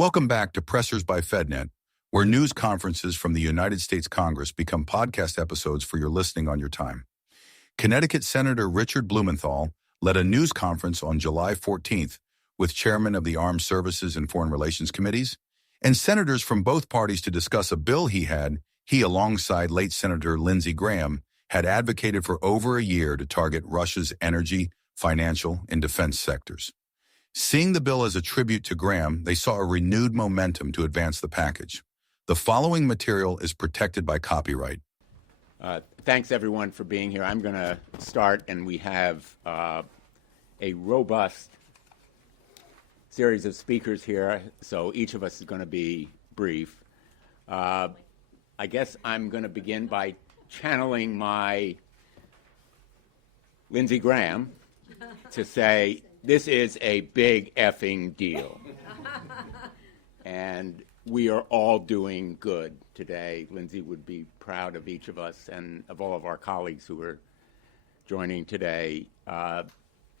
Welcome back to Pressers by FedNet, where news conferences from the United States Congress become podcast episodes for your listening on your time. Connecticut Senator Richard Blumenthal led a news conference on July 14th with chairmen of the Armed Services and Foreign Relations Committees and senators from both parties to discuss a bill he, alongside late Senator Lindsey Graham, had advocated for over a year to target Russia's energy, financial, and defense sectors. Seeing the bill as a tribute to Graham, they saw a renewed momentum to advance the package. The following material is protected by copyright. Thanks, everyone, for being here. I'm going to start, and we have a robust series of speakers here, so each of us is going to be brief. I guess I'm going to begin by channeling my Lindsey Graham to say, this is a big effing deal. And we are all doing good today. Lindsey would be proud of each of us and of all of our colleagues who are joining today.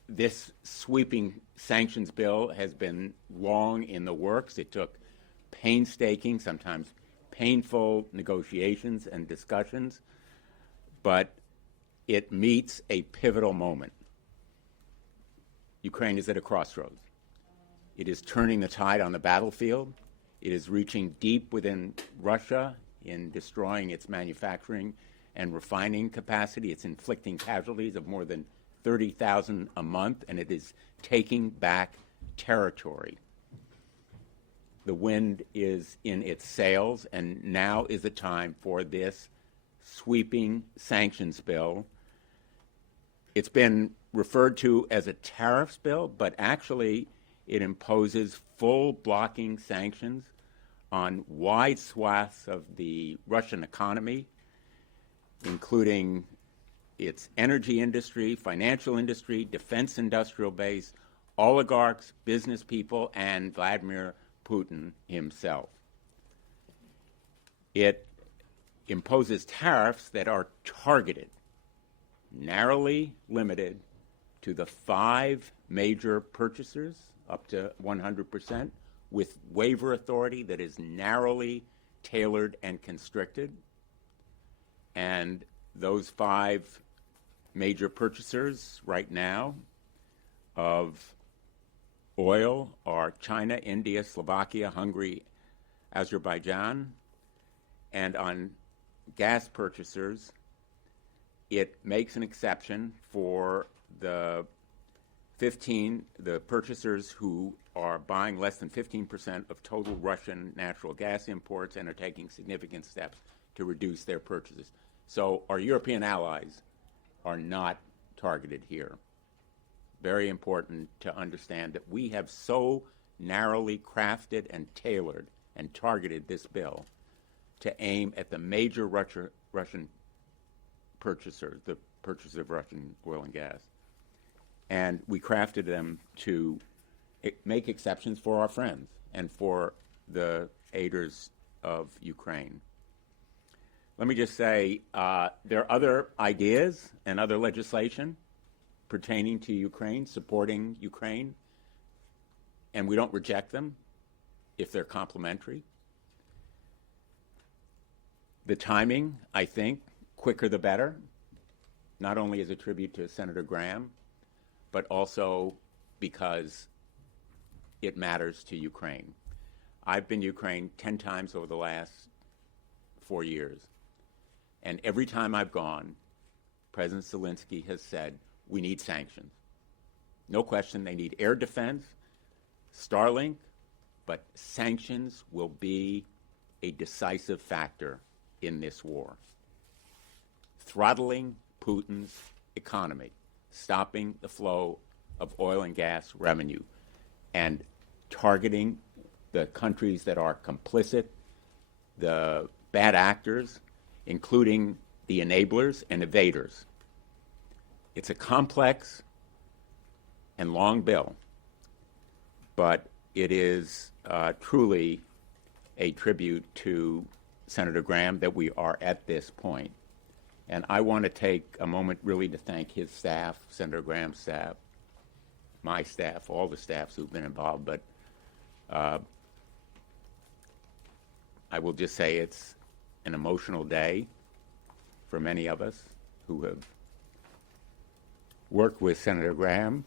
This sweeping sanctions bill has been long in the works. It took painstaking, sometimes painful negotiations and discussions, but it meets a pivotal moment. Ukraine is at a crossroads. It is turning the tide on the battlefield. It is reaching deep within Russia in destroying its manufacturing and refining capacity. It's inflicting casualties of more than 30,000 a month, and it is taking back territory. The wind is in its sails, and now is the time for this sweeping sanctions bill. It's been referred to as a tariffs bill, but actually it imposes full blocking sanctions on wide swaths of the Russian economy, including its energy industry, financial industry, defense industrial base, oligarchs, business people, and Vladimir Putin himself. It imposes tariffs that are targeted, narrowly limited to the 5 major purchasers, up to 100%, with waiver authority that is narrowly tailored and constricted. And those 5 major purchasers right now of oil are China, India, Slovakia, Hungary, Azerbaijan. And on gas purchasers, it makes an exception for the purchasers who are buying less than 15% of total Russian natural gas imports and are taking significant steps to reduce their purchases. So our European allies are not targeted here. Very important to understand that we have so narrowly crafted and tailored and targeted this bill to aim at the major Russian purchasers, the purchasers of Russian oil and gas. And we crafted them to make exceptions for our friends and for the aiders of Ukraine. Let me just say, there are other ideas and other legislation pertaining to Ukraine, supporting Ukraine, and we don't reject them if they're complementary. The timing, I think, quicker the better, not only as a tribute to Senator Graham, but also because it matters to Ukraine. I've been to Ukraine 10 times over the last 4 years. And every time I've gone, President Zelensky has said, we need sanctions. No question, they need air defense, Starlink, but sanctions will be a decisive factor in this war. Throttling Putin's economy, stopping the flow of oil and gas revenue, and targeting the countries that are complicit, the bad actors, including the enablers and evaders. It's a complex and long bill, but it is truly a tribute to Senator Graham that we are at this point. And I want to take a moment really to thank his staff, Senator Graham's staff, my staff, all the staffs who've been involved, but will just say it's an emotional day for many of us who have worked with Senator Graham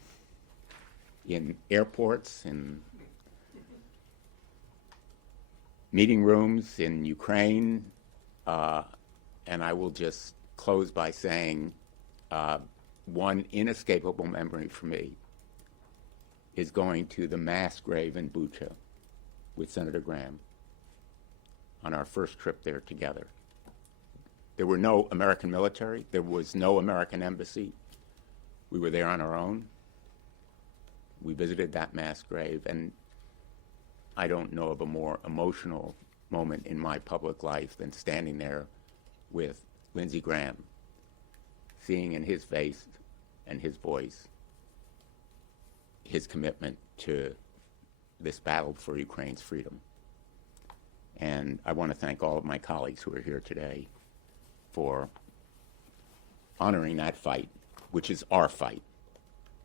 in airports, in meeting rooms in Ukraine, and I will just close by saying one inescapable memory for me is going to the mass grave in Bucha with Senator Graham on our first trip there together. There were no American military. There was no American embassy. We were there on our own. We visited that mass grave, and I don't know of a more emotional moment in my public life than standing there with Lindsey Graham, seeing in his face and his voice his commitment to this battle for Ukraine's freedom. And I want to thank all of my colleagues who are here today for honoring that fight, which is our fight.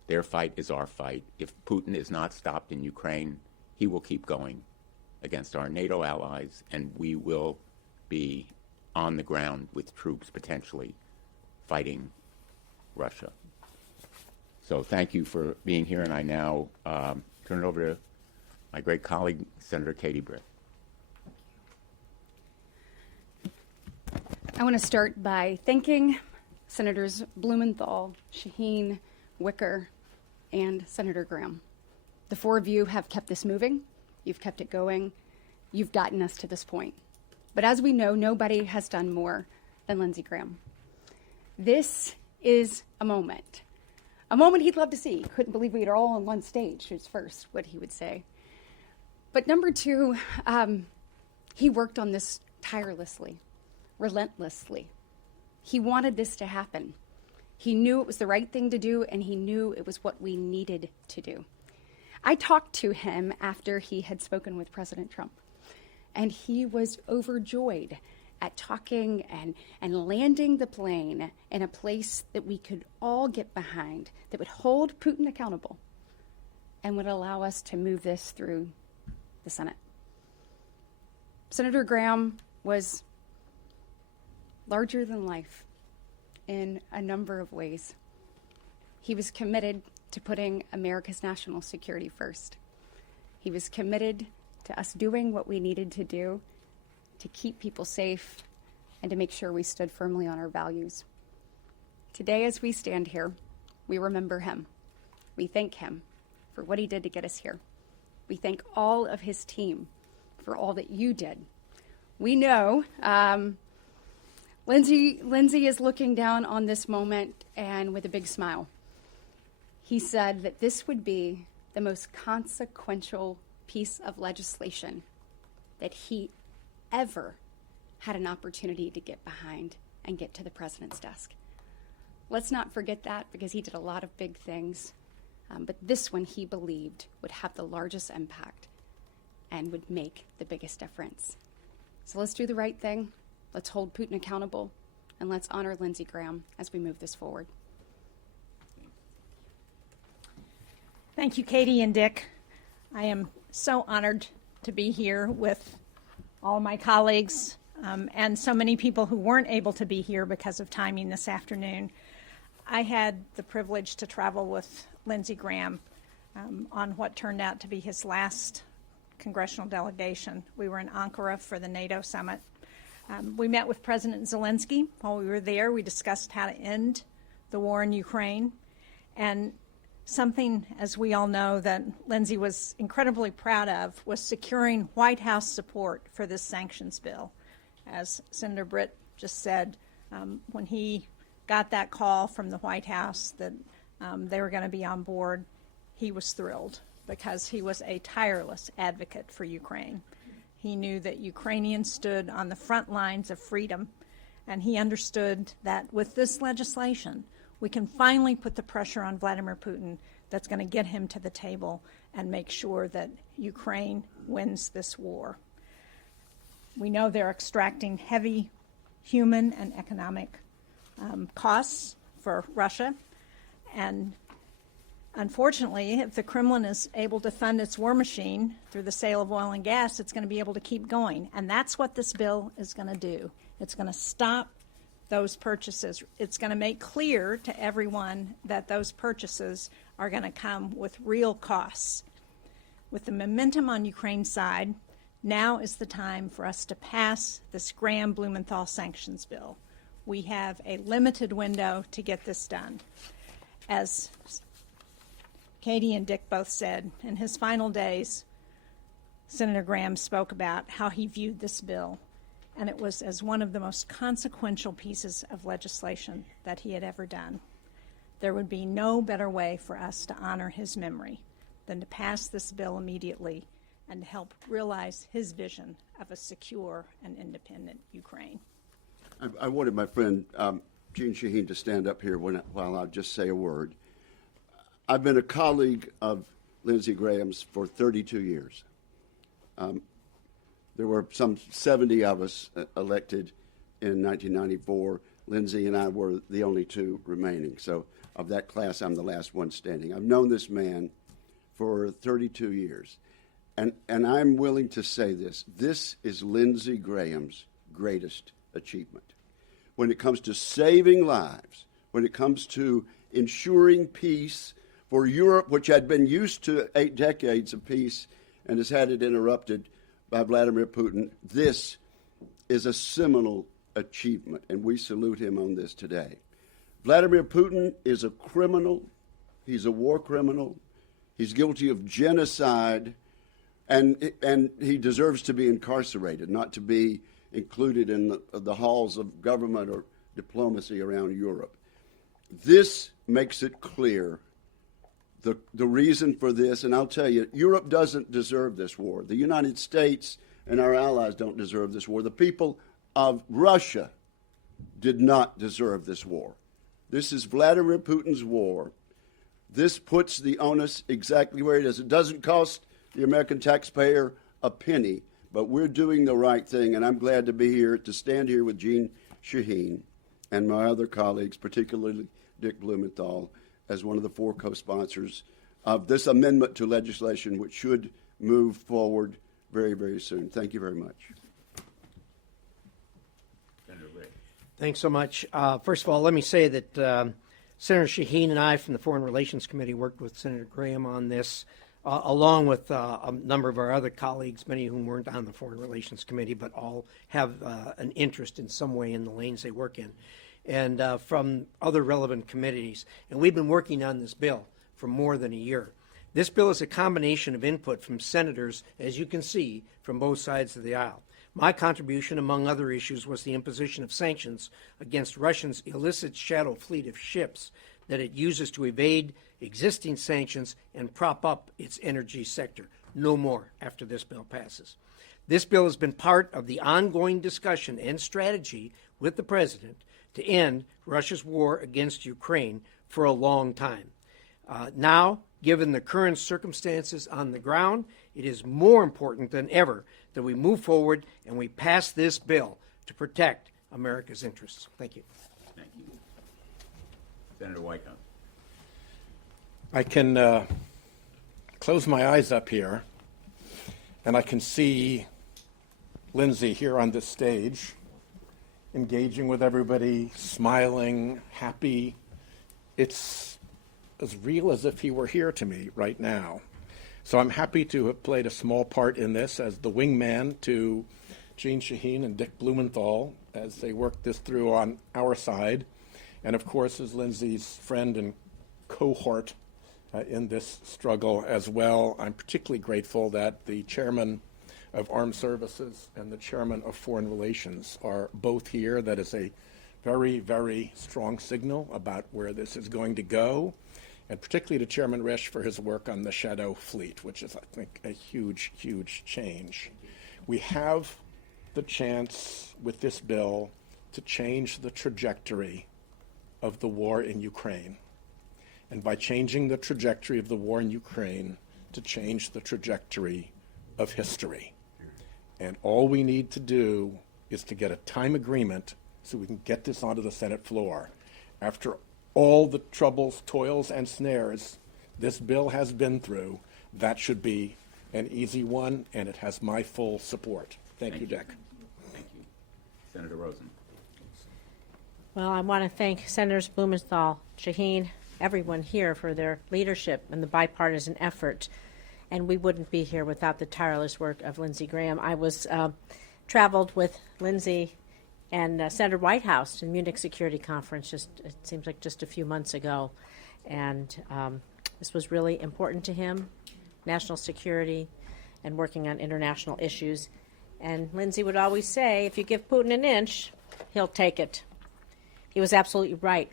Their fight is our fight. If Putin is not stopped in Ukraine, he will keep going against our NATO allies, and we will be on the ground with troops potentially fighting Russia. So thank you for being here, and I now turn it over to my great colleague, Senator Katie Britt. I want to start by thanking Senators Blumenthal, Shaheen, Wicker, and Senator Graham. The four of you have kept this moving. You've kept it going. You've gotten us to this point. But as we know, nobody has done more than Lindsey Graham. This is a moment he'd love to see. Couldn't believe we were all on one stage, is first what he would say. But number two, he worked on this tirelessly, relentlessly. He wanted this to happen. He knew it was the right thing to do, and he knew it was what we needed to do. I talked to him after he had spoken with President Trump, and he was overjoyed at talking and landing the plane in a place that we could all get behind, that would hold Putin accountable and would allow us to move this through the Senate. Senator Graham was larger than life in a number of ways. He was committed to putting America's national security first. He was committed to us doing what we needed to do to keep people safe and to make sure we stood firmly on our values. Today, as we stand here, we remember him. We thank him for what he did to get us here. We thank all of his team for all that you did. We know Lindsey is looking down on this moment and with a big smile. He said that this would be the most consequential piece of legislation that he ever had an opportunity to get behind and get to the president's desk. Let's not forget that, because he did a lot of big things, but this one he believed would have the largest impact and would make the biggest difference. So let's do the right thing, let's hold Putin accountable, and let's honor Lindsey Graham as we move this forward. Thank you, Katie and Dick. I am so honored to be here with all my colleagues and so many people who weren't able to be here because of timing this afternoon. I had the privilege to travel with Lindsey Graham on what turned out to be his last congressional delegation. We were in Ankara for the NATO summit. We met with President Zelensky. While we were there, we discussed how to end the war in Ukraine. And something, as we all know, that Lindsey was incredibly proud of was securing White House support for this sanctions bill. As Senator Britt just said, when he got that call from the White House that they were going to be on board, he was thrilled because he was a tireless advocate for Ukraine. He knew that Ukrainians stood on the front lines of freedom, and he understood that with this legislation, we can finally put the pressure on Vladimir Putin that's going to get him to the table and make sure that Ukraine wins this war. We know they're extracting heavy human and economic costs for Russia, and Unfortunately, if the Kremlin is able to fund its war machine through the sale of oil and gas, it's going to be able to keep going. And that's what this bill is going to do. It's going to stop those purchases. It's going to make clear to everyone that those purchases are going to come with real costs. With the momentum on Ukraine's side, now is the time for us to pass this Graham-Blumenthal sanctions bill. We have a limited window to get this done. As Katie and Dick both said, in his final days, Senator Graham spoke about how he viewed this bill, and it was as one of the most consequential pieces of legislation that he had ever done. There would be no better way for us to honor his memory than to pass this bill immediately and help realize his vision of a secure and independent Ukraine. I wanted my friend Jean Shaheen to stand up here while I just say a word. I've been a colleague of Lindsey Graham's for 32 years. There were some 70 of us elected in 1994. Lindsey and I were the only two remaining. So of that class, I'm the last one standing. I've known this man for 32 years. And I'm willing to say this. This is Lindsey Graham's greatest achievement. When it comes to saving lives, when it comes to ensuring peace for Europe, which had been used to 8 decades of peace and has had it interrupted by Vladimir Putin, this is a seminal achievement, and we salute him on this today. Vladimir Putin is a criminal. He's a war criminal. He's guilty of genocide, and he deserves to be incarcerated, not to be included in the halls of government or diplomacy around Europe. This makes it clear the reason for this, and I'll tell you, Europe doesn't deserve this war. The United States and our allies don't deserve this war. The people of Russia did not deserve this war. This is Vladimir Putin's war. This puts the onus exactly where it is. It doesn't cost the American taxpayer a penny, but we're doing the right thing, and I'm glad to be here, to stand here with Jean Shaheen and my other colleagues, particularly Dick Blumenthal, as one of the 4 co-sponsors of this amendment to legislation, which should move forward very, very soon. Thank you very much. Thanks so much. First of all, let me say that Senator Shaheen and I from the Foreign Relations Committee worked with Senator Graham on this, along with a number of our other colleagues, many of whom weren't on the Foreign Relations Committee, but all have an interest in some way in the lanes they work in, and from other relevant committees. And we've been working on this bill for more than a year. This bill is a combination of input from senators, as you can see, from both sides of the aisle. My contribution, among other issues, was the imposition of sanctions against Russia's illicit shadow fleet of ships that it uses to evade existing sanctions and prop up its energy sector. No more after this bill passes. This bill has been part of the ongoing discussion and strategy with the president to end Russia's war against Ukraine for a long time. Now, given the current circumstances on the ground, it is more important than ever that we move forward and we pass this bill to protect America's interests. Thank you. Thank you. Senator Whitecomb. I can close my eyes up here, and I can see Lindsey here on this stage, engaging with everybody, smiling, happy. It's as real as if he were here to me right now. So I'm happy to have played a small part in this as the wingman to Jean Shaheen and Dick Blumenthal as they work this through on our side, and of course as Lindsey's friend and cohort in this struggle as well. I'm particularly grateful that the chairman of Armed Services and the chairman of Foreign Relations are both here. That is a very, very strong signal about where this is going to go, and particularly to Chairman Risch for his work on the Shadow Fleet, which is, I think, a huge, huge change. We have the chance with this bill to change the trajectory of the war in Ukraine. And by changing the trajectory of the war in Ukraine, to change the trajectory of history. And all we need to do is to get a time agreement so we can get this onto the Senate floor. After all the troubles, toils, and snares this bill has been through, that should be an easy one, and it has my full support. Thank you, Dick. Thank you. Senator Rosen. Well, I want to thank Senators Blumenthal, Shaheen, everyone here for their leadership and the bipartisan effort. And we wouldn't be here without the tireless work of Lindsey Graham. I was traveled with Lindsey and Senator Whitehouse to the Munich Security Conference it seems like just a few months ago. And this was really important to him, national security and working on international issues. And Lindsey would always say, if you give Putin an inch, he'll take it. He was absolutely right.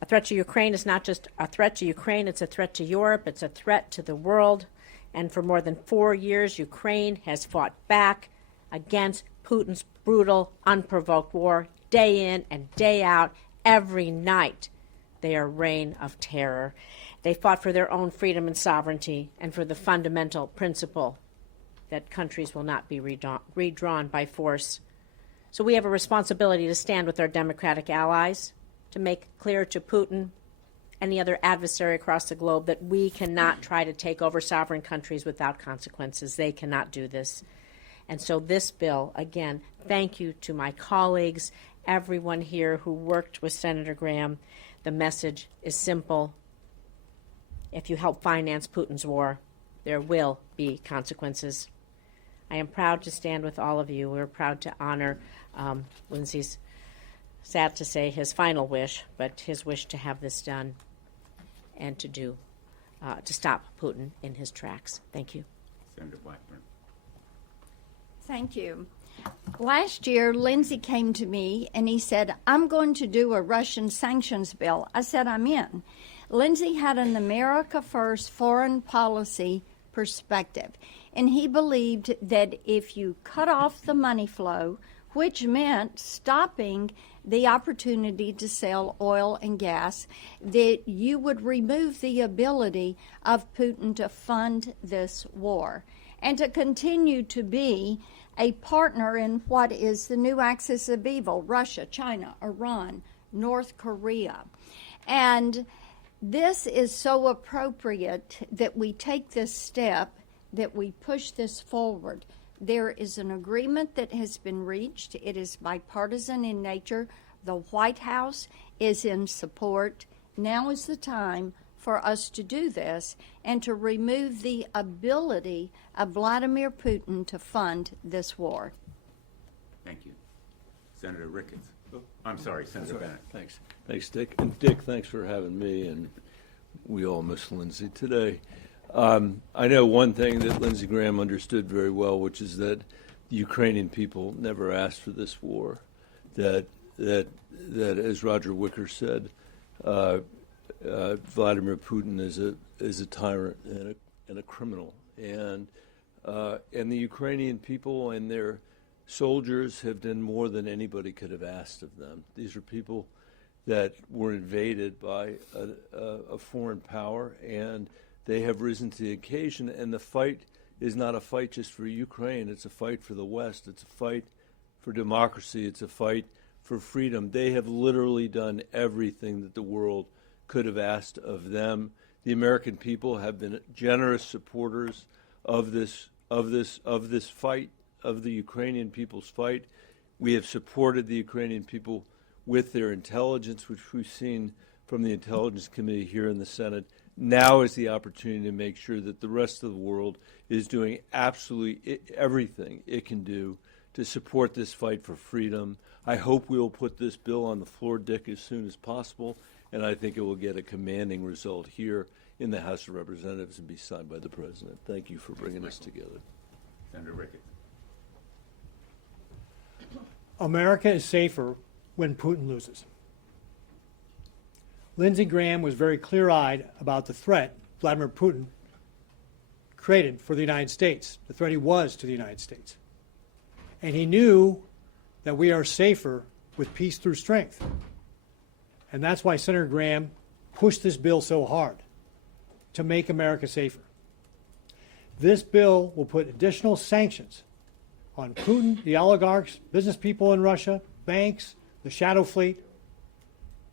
A threat to Ukraine is not just a threat to Ukraine, it's a threat to Europe, it's a threat to the world. And for more than 4 years, Ukraine has fought back against Putin's brutal, unprovoked war, day in and day out, every night. They are a reign of terror. They fought for their own freedom and sovereignty and for the fundamental principle that countries will not be redrawn by force. So we have a responsibility to stand with our democratic allies, to make clear to Putin, any other adversary across the globe, that we cannot try to take over sovereign countries without consequences. They cannot do this. And so this bill, again, thank you to my colleagues, everyone here who worked with Senator Graham. The message is simple. If you help finance Putin's war, there will be consequences. I am proud to stand with all of you. We're proud to honor Lindsey's, sad to say, his final wish, but his wish to have this done and to stop Putin in his tracks. Thank you. Senator Blackburn. Thank you. Last year, Lindsey came to me and he said, I'm going to do a Russian sanctions bill. I said, I'm in. Lindsey had an America First foreign policy perspective, and he believed that if you cut off the money flow, which meant stopping the opportunity to sell oil and gas, that you would remove the ability of Putin to fund this war and to continue to be a partner in what is the new axis of evil: Russia, China, Iran, North Korea. And this is so appropriate that we take this step, that we push this forward. There is an agreement that has been reached. It is bipartisan in nature. The White House is in support. Now is the time for us to do this and to remove the ability of Vladimir Putin to fund this war. Thank you. Senator Ricketts. I'm sorry, Senator Bennett. Thanks. Thanks, Dick. And Dick, thanks for having me, and we all miss Lindsey today. I know one thing that Lindsey Graham understood very well, which is that the Ukrainian people never asked for this war. That as Roger Wicker said, Vladimir Putin is a tyrant and a criminal, and the Ukrainian people and their soldiers have done more than anybody could have asked of them. These are people that were invaded by a foreign power, and they have risen to the occasion. And the fight is not a fight just for Ukraine. It's a fight for the West. It's a fight for democracy. It's a fight for freedom. They have literally done everything that the world could have asked of them. The American people have been generous supporters of this fight, of the Ukrainian people's fight. We have supported the Ukrainian people with their intelligence, which we've seen from the Intelligence Committee here in the Senate. Now is the opportunity to make sure that the rest of the world is doing absolutely everything it can do to support this fight for freedom. I hope we will put this bill on the floor, Dick, as soon as possible, and I think it will get a commanding result here in the House of Representatives and be signed by the President. Thank you for bringing us together. Senator Ricketts. America is safer when Putin loses. Lindsey Graham was very clear-eyed about the threat Vladimir Putin created for the United States, the threat he was to the United States. And he knew that we are safer with peace through strength. And that's why Senator Graham pushed this bill so hard, to make America safer. This bill will put additional sanctions on Putin, the oligarchs, business people in Russia, banks, the shadow fleet.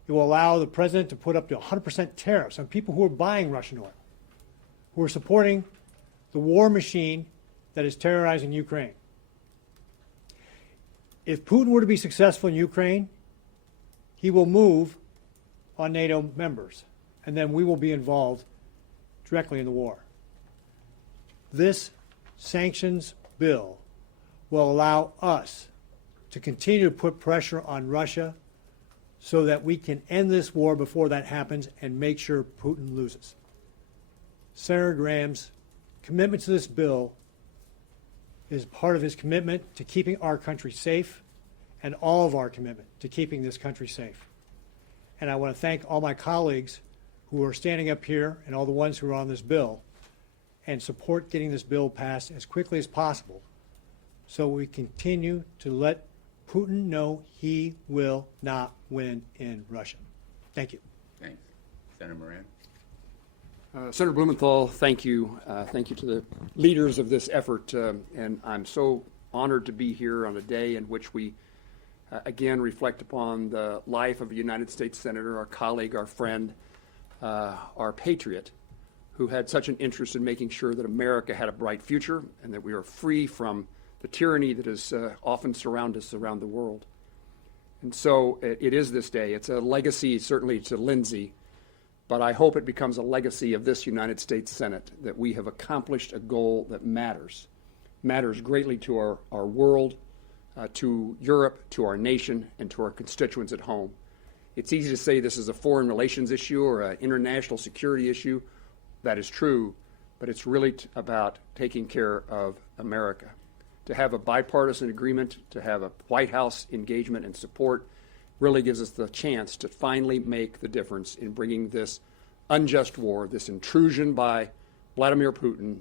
It will allow the president to put up to 100% tariffs on people who are buying Russian oil, who are supporting the war machine that is terrorizing Ukraine. If Putin were to be successful in Ukraine, he will move on NATO members, and then we will be involved directly in the war. This sanctions bill will allow us to continue to put pressure on Russia so that we can end this war before that happens and make sure Putin loses. Senator Graham's commitment to this bill is part of his commitment to keeping our country safe and all of our commitment to keeping this country safe. And I want to thank all my colleagues who are standing up here and all the ones who are on this bill and support getting this bill passed as quickly as possible so we continue to let Putin know he will not win in Russia. Thank you. Thanks. Senator Moran. Senator Blumenthal, thank you. Thank you to the leaders of this effort. And I'm so honored to be here on a day in which we, again, reflect upon the life of a United States Senator, our colleague, our friend, our patriot, who had such an interest in making sure that America had a bright future and that we are free from the tyranny that is often surround us around the world. And so it is this day. It's a legacy, certainly, to Lindsey, but I hope it becomes a legacy of this United States Senate, that we have accomplished a goal that matters greatly to our world, to Europe, to our nation, and to our constituents at home. It's easy to say this is a foreign relations issue or an international security issue. That is true, but it's really about taking care of America. To have a bipartisan agreement, to have a White House engagement and support really gives us the chance to finally make the difference in bringing this unjust war, this intrusion by Vladimir Putin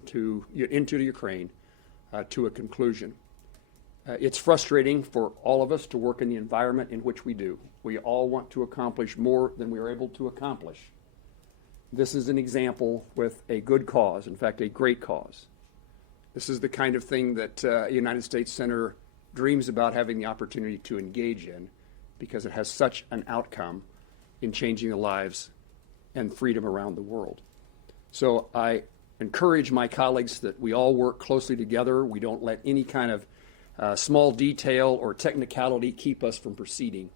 into Ukraine to a conclusion. It's frustrating for all of us to work in the environment in which we do. We all want to accomplish more than we are able to accomplish. This is an example with a good cause, in fact, a great cause. This is the kind of thing that a United States Senator dreams about having the opportunity to engage in, because it has such an outcome in changing the lives and freedom around the world. So I encourage my colleagues that we all work closely together. We don't let any kind of small detail or technicality keep us from proceeding.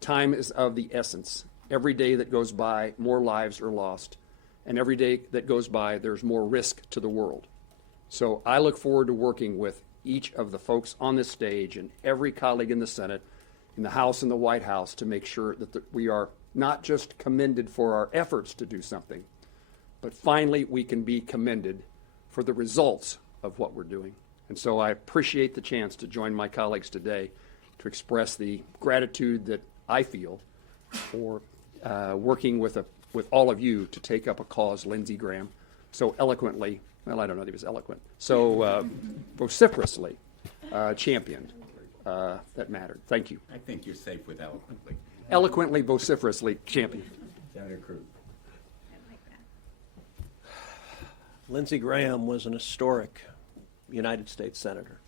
Time is of the essence. Every day that goes by, more lives are lost. And every day that goes by, there's more risk to the world. So I look forward to working with each of the folks on this stage and every colleague in the Senate, in the House and the White House, to make sure that we are not just commended for our efforts to do something, but finally we can be commended for the results of what we're doing. And so I appreciate the chance to join my colleagues today to express the gratitude that I feel for working with all of you to take up a cause Lindsey Graham so eloquently, well, I don't know if he was eloquent, so vociferously championed that mattered. Thank you. I think you're safe with eloquently. Eloquently, vociferously championed. Senator Cruz. Lindsey Graham was an historic United States Senator.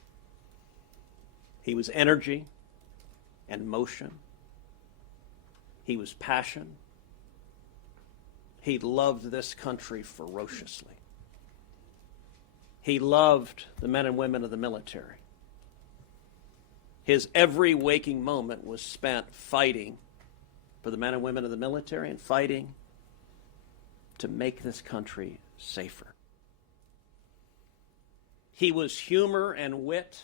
He was energy and motion. He was passion. He loved this country ferociously. He loved the men and women of the military. His every waking moment was spent fighting for the men and women of the military and fighting to make this country safer. He was humor and wit.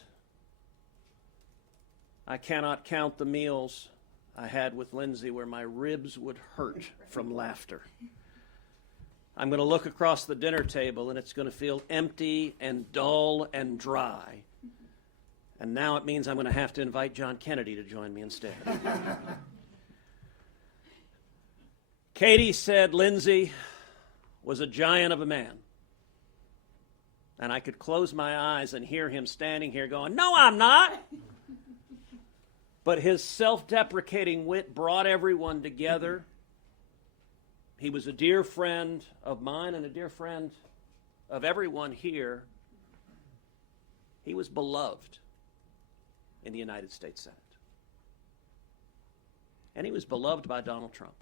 I cannot count the meals I had with Lindsey where my ribs would hurt from laughter. I'm going to look across the dinner table and it's going to feel empty and dull and dry. And now it means I'm going to have to invite John Kennedy to join me instead. Katie said Lindsey was a giant of a man. And I could close my eyes and hear him standing here going, "No, I'm not." But his self-deprecating wit brought everyone together. He was a dear friend of mine and a dear friend of everyone here. He was beloved in the United States Senate. and he was beloved by Donald Trump.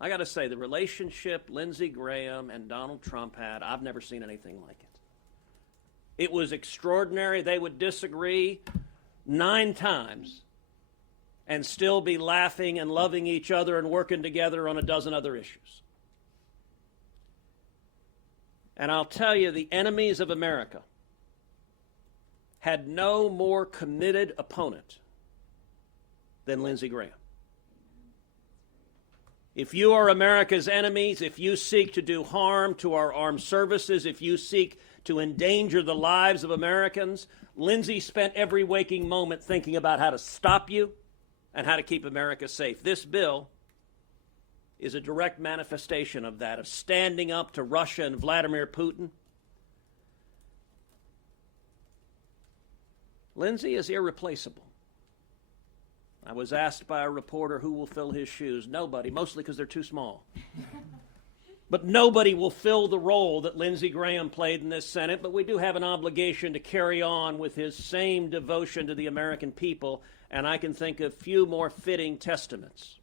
I got to say, the relationship Lindsey Graham and Donald Trump had, I've never seen anything like it. It was extraordinary. They would disagree 9 times and still be laughing and loving each other and working together on a dozen other issues. And I'll tell you, the enemies of America had no more committed opponent than Lindsey Graham. If you are America's enemies, if you seek to do harm to our armed services, if you seek to endanger the lives of Americans, Lindsey spent every waking moment thinking about how to stop you and how to keep America safe. This bill is a direct manifestation of that, of standing up to Russia and Vladimir Putin. Lindsey is irreplaceable. I was asked by a reporter who will fill his shoes. Nobody, mostly because they're too small. But nobody will fill the role that Lindsey Graham played in this Senate, but we do have an obligation to carry on with his same devotion to the American people, and I can think of few more fitting testaments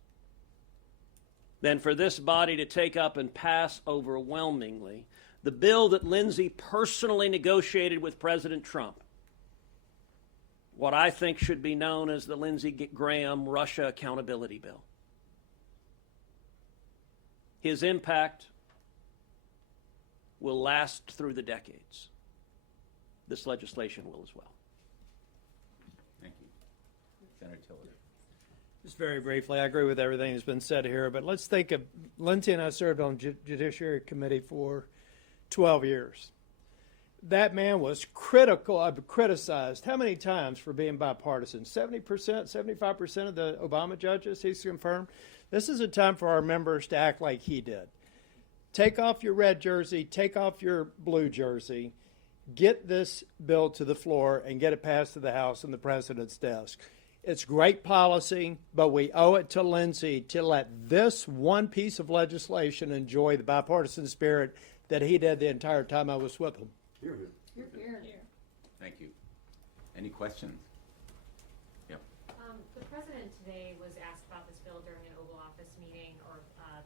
than for this body to take up and pass overwhelmingly the bill that Lindsey personally negotiated with President Trump, what I think should be known as the Lindsey Graham Russia Accountability Bill. His impact will last through the decades. This legislation will as well. Thank you. Senator Tiller. Just very briefly, I agree with everything that's been said here, but let's think of, Lindsey and I served on Judiciary Committee for 12 years. That man was criticized how many times for being bipartisan? 70%, 75% of the Obama judges, he's confirmed. This is a time for our members to act like he did. Take off your red jersey, take off your blue jersey, get this bill to the floor and get it passed to the House and the President's desk. It's great policy, but we owe it to Lindsey to let this one piece of legislation enjoy the bipartisan spirit that he did the entire time I was with him. Thank you. Any questions? Yep. The president today was asked about this bill during an Oval Office meeting, or the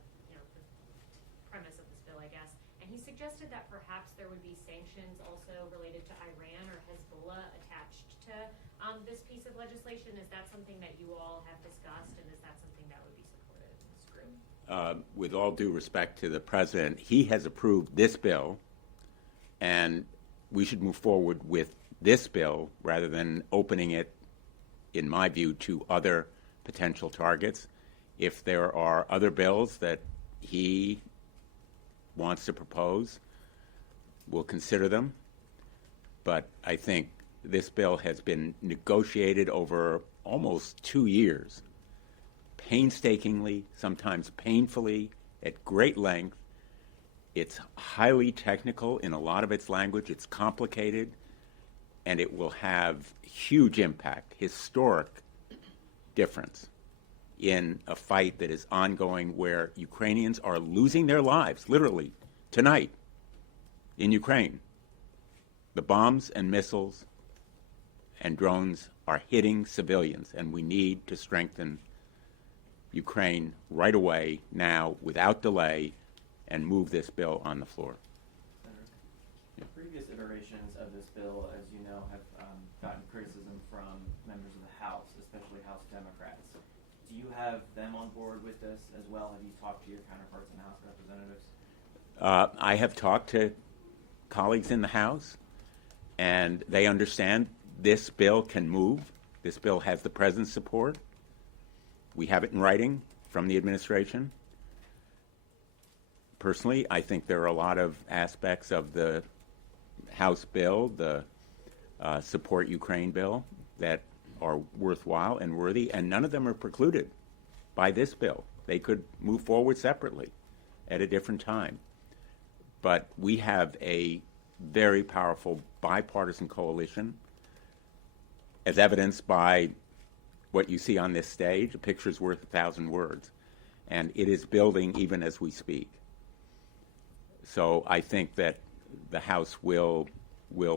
premise of this bill, I guess, and he suggested that perhaps there would be sanctions also related to Iran or Hezbollah attached to this piece of legislation. Is that something that you all have discussed, and is that something that would be supported in this group? With all due respect to the president, he has approved this bill, and we should move forward with this bill rather than opening it, in my view, to other potential targets. If there are other bills that he wants to propose, we'll consider them. But I think this bill has been negotiated over almost 2 years, painstakingly, sometimes painfully, at great length. It's highly technical in a lot of its language. It's complicated, and it will have huge impact, historic difference in a fight that is ongoing where Ukrainians are losing their lives, literally, tonight in Ukraine. The bombs and missiles and drones are hitting civilians, and we need to strengthen Ukraine right away, now, without delay, and move this bill on the floor. Previous iterations of this bill, as you know, have gotten criticism from members of the House, especially House Democrats. Do you have them on board with this as well? Have you talked to your counterparts in the House of Representatives? I have talked to colleagues in the House, and they understand this bill can move. This bill has the President's support. We have it in writing from the administration. Personally, I think there are a lot of aspects of the House bill, the Support Ukraine bill, that are worthwhile and worthy, and none of them are precluded by this bill. They could move forward separately at a different time. But we have a very powerful bipartisan coalition, as evidenced by what you see on this stage. A picture's worth 1,000 words, and it is building even as we speak. So I think that the House will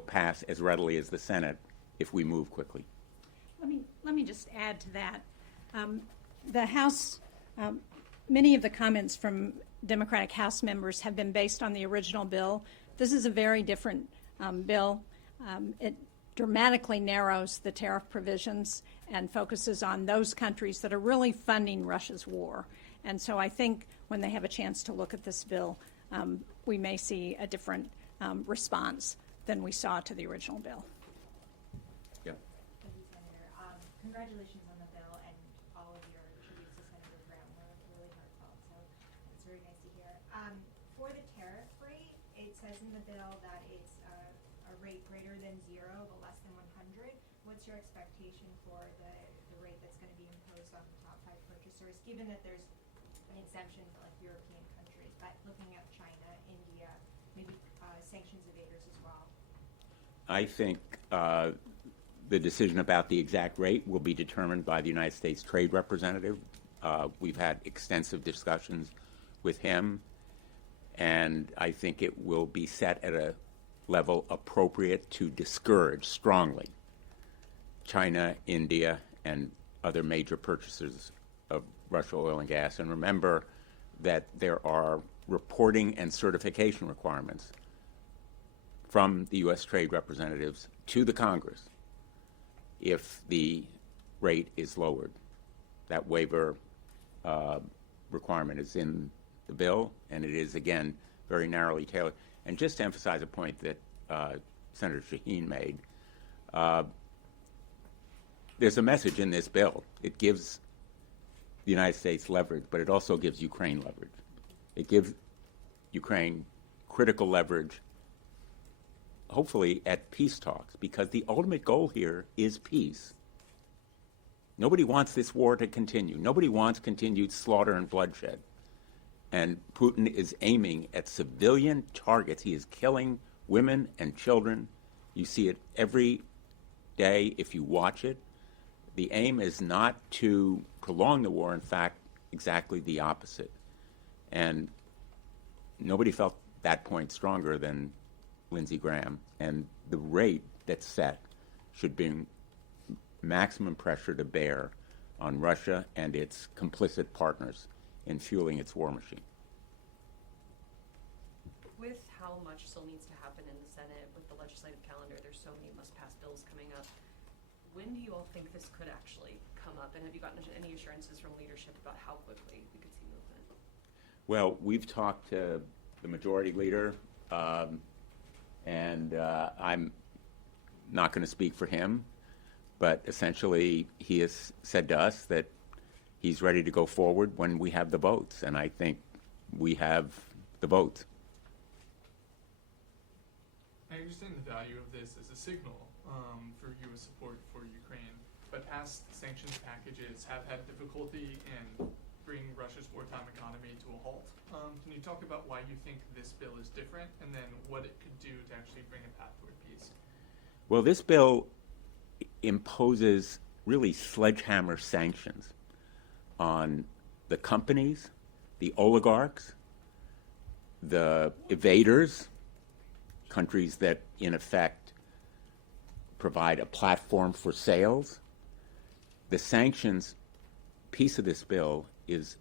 pass as readily as the Senate if we move quickly. Let me just add to that. The House, many of the comments from Democratic House members have been based on the original bill. This is a very different bill. It dramatically narrows the tariff provisions and focuses on those countries that are really funding Russia's war. And so I think when they have a chance to look at this bill, we may see a different response than we saw to the original bill. Yeah. Thank you, Senator. Congratulations on the bill and all of your tributes to Senator Graham. They're really heartfelt, so it's very nice to hear. For the tariff rate, it says in the bill that it's a rate greater than 0 but less than 100. What's your expectation for the rate that's going to be imposed on the top 5 purchasers, given that there's an exemption for like European countries, but looking at China, India, maybe sanctions evaders as well? I think the decision about the exact rate will be determined by the United States Trade Representative. We've had extensive discussions with him, and I think it will be set at a level appropriate to discourage strongly China, India, and other major purchasers of Russian oil and gas. And remember that there are reporting and certification requirements from the U.S. trade representatives to the Congress if the rate is lowered. That waiver requirement is in the bill, and it is, again, very narrowly tailored. And just to emphasize a point that Senator Shaheen made, there's a message in this bill. It gives the United States leverage, but it also gives Ukraine leverage. It gives Ukraine critical leverage, hopefully at peace talks, because the ultimate goal here is peace. Nobody wants this war to continue. Nobody wants continued slaughter and bloodshed. And Putin is aiming at civilian targets. He is killing women and children. You see it every day if you watch it. The aim is not to prolong the war. In fact, exactly the opposite. And nobody felt that point stronger than Lindsey Graham. And the rate that's set should bring maximum pressure to bear on Russia and its complicit partners in fueling its war machine. With how much still needs to happen in the Senate with the legislative calendar, there's so many must-pass bills coming up. When do you all think this could actually come up? And have you gotten any assurances from leadership about how quickly we could see movement? Well, we've talked to the majority leader, and I'm not going to speak for him, but essentially he has said to us that he's ready to go forward when we have the votes, and I think we have the votes. I understand the value of this as a signal for U.S. support for Ukraine, but past sanctions packages have had difficulty in bringing Russia's wartime economy to a halt. Can you talk about why you think this bill is different, and then what it could do to actually bring a path toward peace? Well, this bill imposes really sledgehammer sanctions on the companies, the oligarchs, the evaders, countries that, in effect, provide a platform for sales. The sanctions piece of this bill is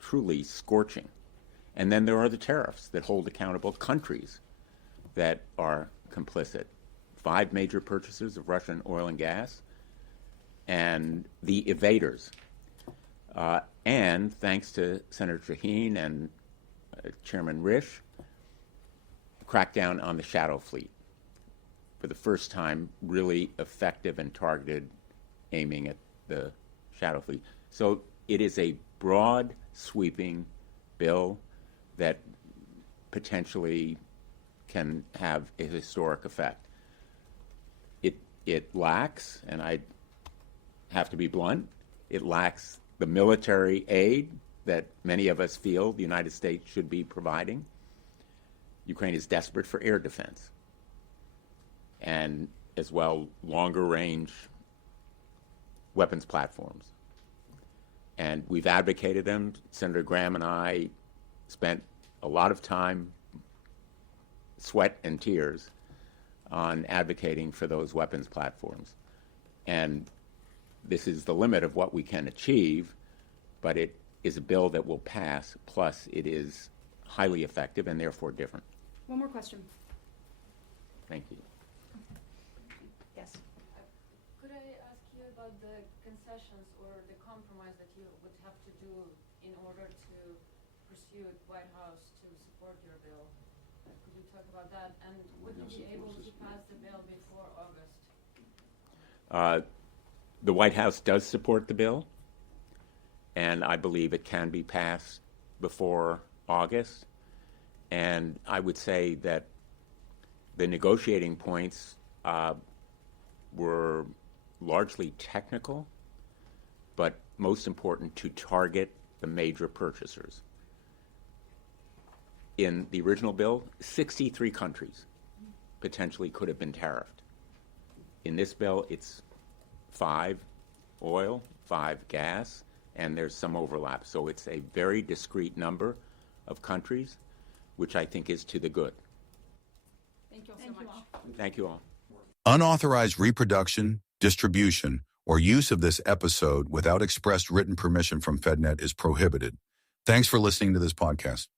truly scorching. And then there are the tariffs that hold accountable countries that are complicit. 5 major purchasers of Russian oil and gas, and the evaders. And thanks to Senator Shaheen and Chairman Risch, crackdown on the shadow fleet. For the first time, really effective and targeted aiming at the shadow fleet. So it is a broad, sweeping bill that potentially can have a historic effect. It lacks, and I have to be blunt, it lacks the military aid that many of us feel the United States should be providing. Ukraine is desperate for air defense, and as well longer range weapons platforms. And we've advocated them. Senator Graham and I spent a lot of time, sweat and tears, on advocating for those weapons platforms. And this is the limit of what we can achieve, but it is a bill that will pass, plus it is highly effective and therefore different. One more question. Thank you. Yes. Could I ask you about the concessions or the compromise that you would have to do in order to pursue White House to support your bill? Could you talk about that? And would you be able to pass the bill before August? The White House does support the bill, and I believe it can be passed before August. And I would say that the negotiating points were largely technical, but most important to target the major purchasers. In the original bill, 63 countries potentially could have been tariffed. In this bill, it's 5 oil, 5 gas, and there's some overlap. So it's a very discrete number of countries, which I think is to the good. Thank you all so much. Thank you all. Unauthorized reproduction, distribution, or use of this episode without express written permission from FedNet is prohibited. Thanks for listening to this podcast.